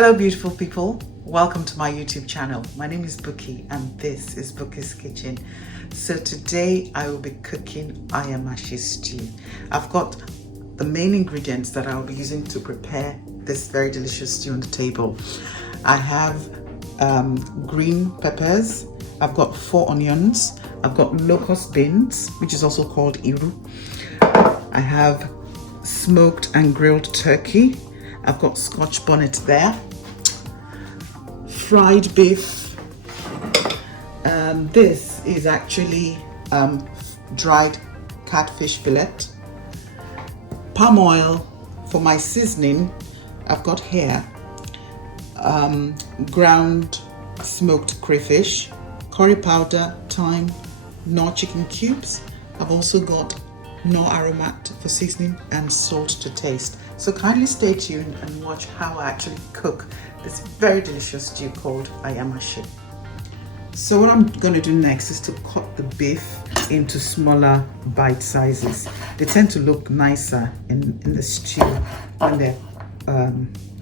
Hello beautiful people, welcome to my YouTube channel. My name is Bukky and this is Bukky's Kitchen. So today I will be cooking Ayamase Stew. I've got the main ingredients that I'll be using to prepare this very delicious stew on the table. I have green peppers, I've got 4 onions, I've got locust beans, which is also called iru. I have smoked and grilled turkey. I've got Scotch bonnet there, fried beef. This is actually dried catfish fillet. Palm oil for my seasoning. I've got here ground smoked crayfish, curry powder, thyme, Knorr chicken cubes. I've also got Knorr Aromat for seasoning and salt to taste. So kindly stay tuned and watch how I actually cook this very delicious stew called Ayamase. So what I'm going to do next is to cut the beef into smaller bite sizes. They tend to look nicer in the stew when they're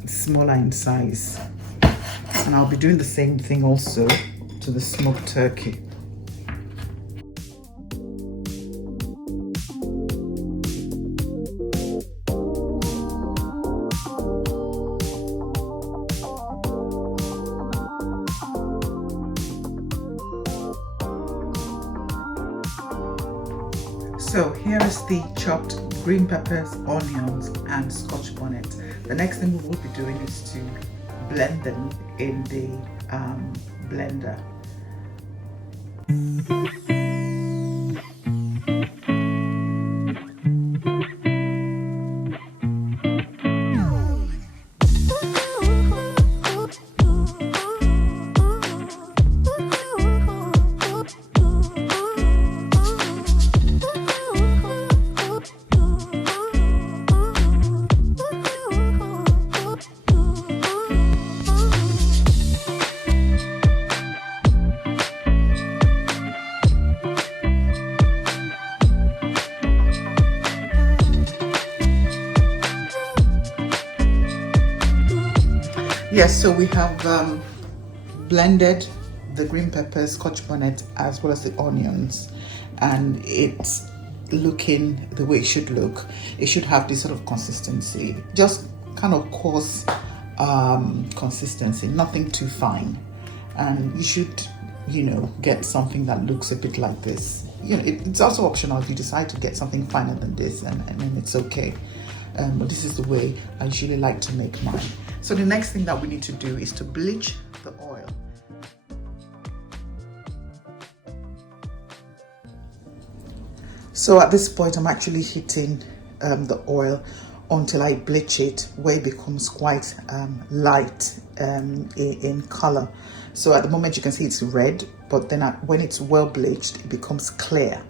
smaller in size. And I'll be doing the same thing also to the smoked turkey. So here is the chopped green peppers, onions and Scotch bonnet. The next thing we will be doing is to blend them in the blender. Yes, so we have blended the green peppers, Scotch bonnet, as well as the onions, and it's looking the way it should look. It should have this sort of consistency, just kind of coarse consistency, nothing too fine. And you should, get something that looks a bit like this. It's also optional if you decide to get something finer than this, and then it's okay. But this is the way I usually like to make mine. So the next thing that we need to do is to bleach the oil. So at this point, I'm actually heating the oil until I bleach it, where it becomes quite light in color. So at the moment you can see it's red, but then when it's well bleached, it becomes clear.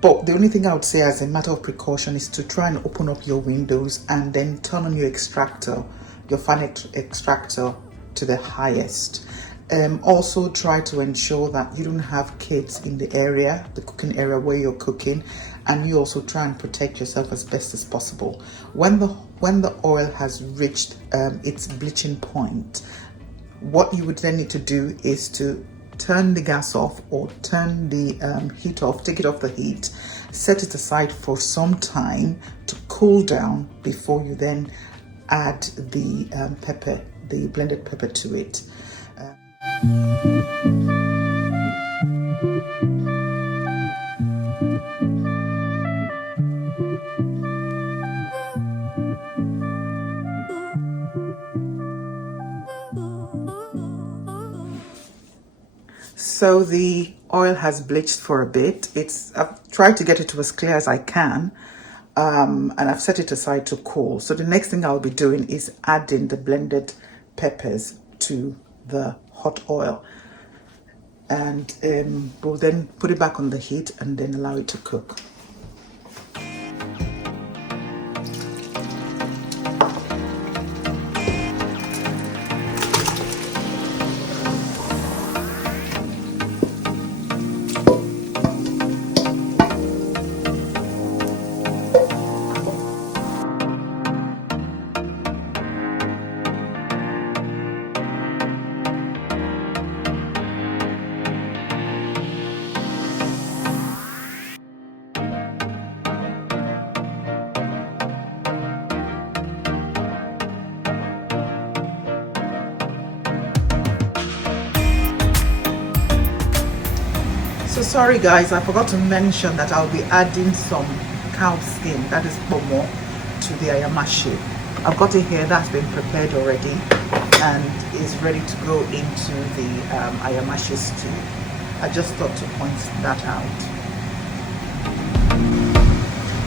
But the only thing I would say as a matter of precaution is to try and open up your windows and then turn on your extractor, your fan extractor to the highest. Also try to ensure that you don't have kids in the area, the cooking area where you're cooking, and you also try and protect yourself as best as possible. When the oil has reached its bleaching point, what you would then need to do is to turn the gas off or turn the heat off, take it off the heat, set it aside for some time to cool down before you then add the pepper, the blended pepper to it. So the oil has bleached for a bit. I've tried to get it to as clear as I can, and I've set it aside to cool. So the next thing I'll be doing is adding the blended peppers to the hot oil, and we'll then put it back on the heat and then allow it to cook. So sorry guys, I forgot to mention that I'll be adding some cow skin, that is Kpomo, to the Ayamase. I've got it here that's been prepared already and is ready to go into the Ayamase stew. I just thought to point that out.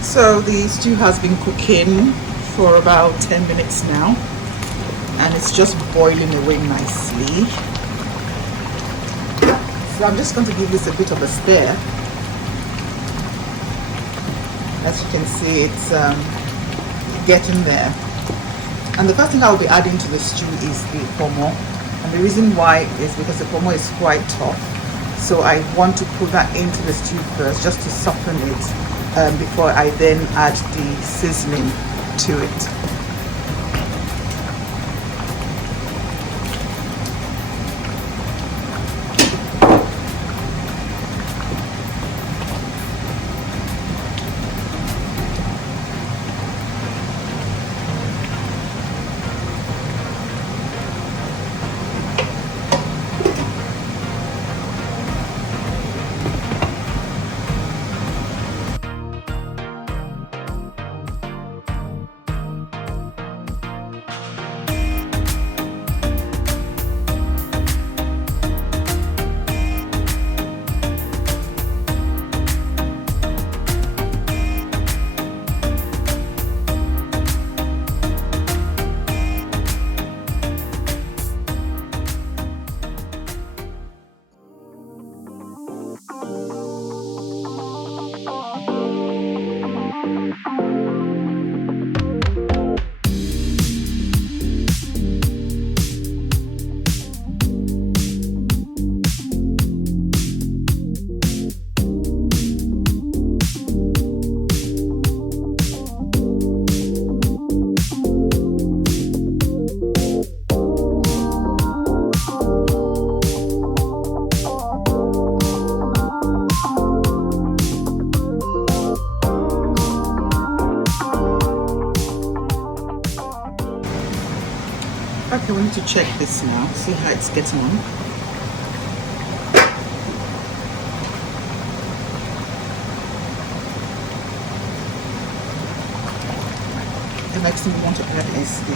So the stew has been cooking for about 10 minutes now and it's just boiling away nicely. So I'm just going to give this a bit of a stir. As you can see, it's getting there. And the first thing I'll be adding to the stew is the Kpomo. And the reason why is because the Kpomo is quite tough. So I want to put that into the stew first just to soften it before I then add the seasoning to it. Okay, we need to check this now, see how it's getting on. The next thing we want to add is the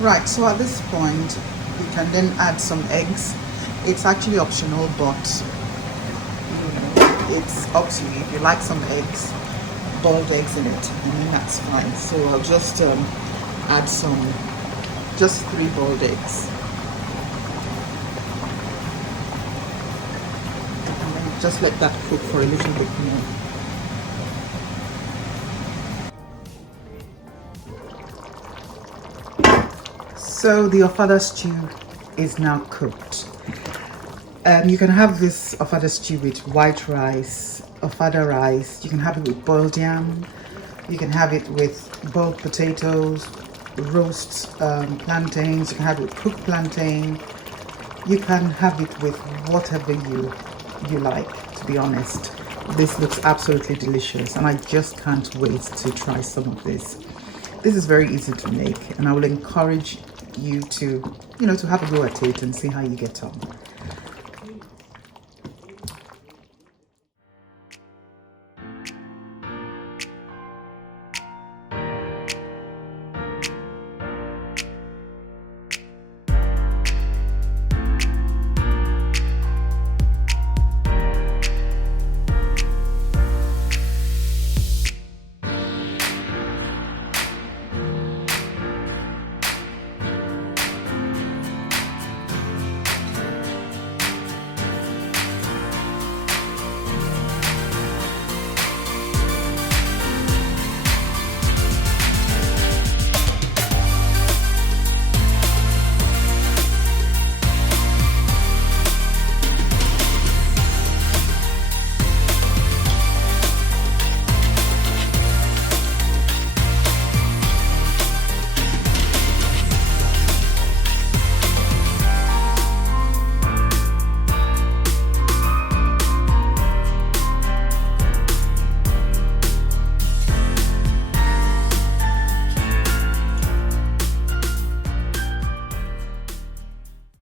Right, so at this point we can then add some eggs. It's actually optional, but it's up to you. If you like some eggs, boiled eggs in it, and then that's fine. So I'll just add just 3 boiled eggs. And then just let that cook for a little bit more. So the Ofada stew is now cooked. You can have this Ofada stew with white rice, Ofada rice. You can have it with boiled yam. You can have it with boiled potatoes, roast plantains. You can have it with cooked plantain. You can have it with whatever you like, to be honest. This looks absolutely delicious, and I just can't wait to try some of this. This is very easy to make, and I will encourage you to, to have a go at it and see how you get on.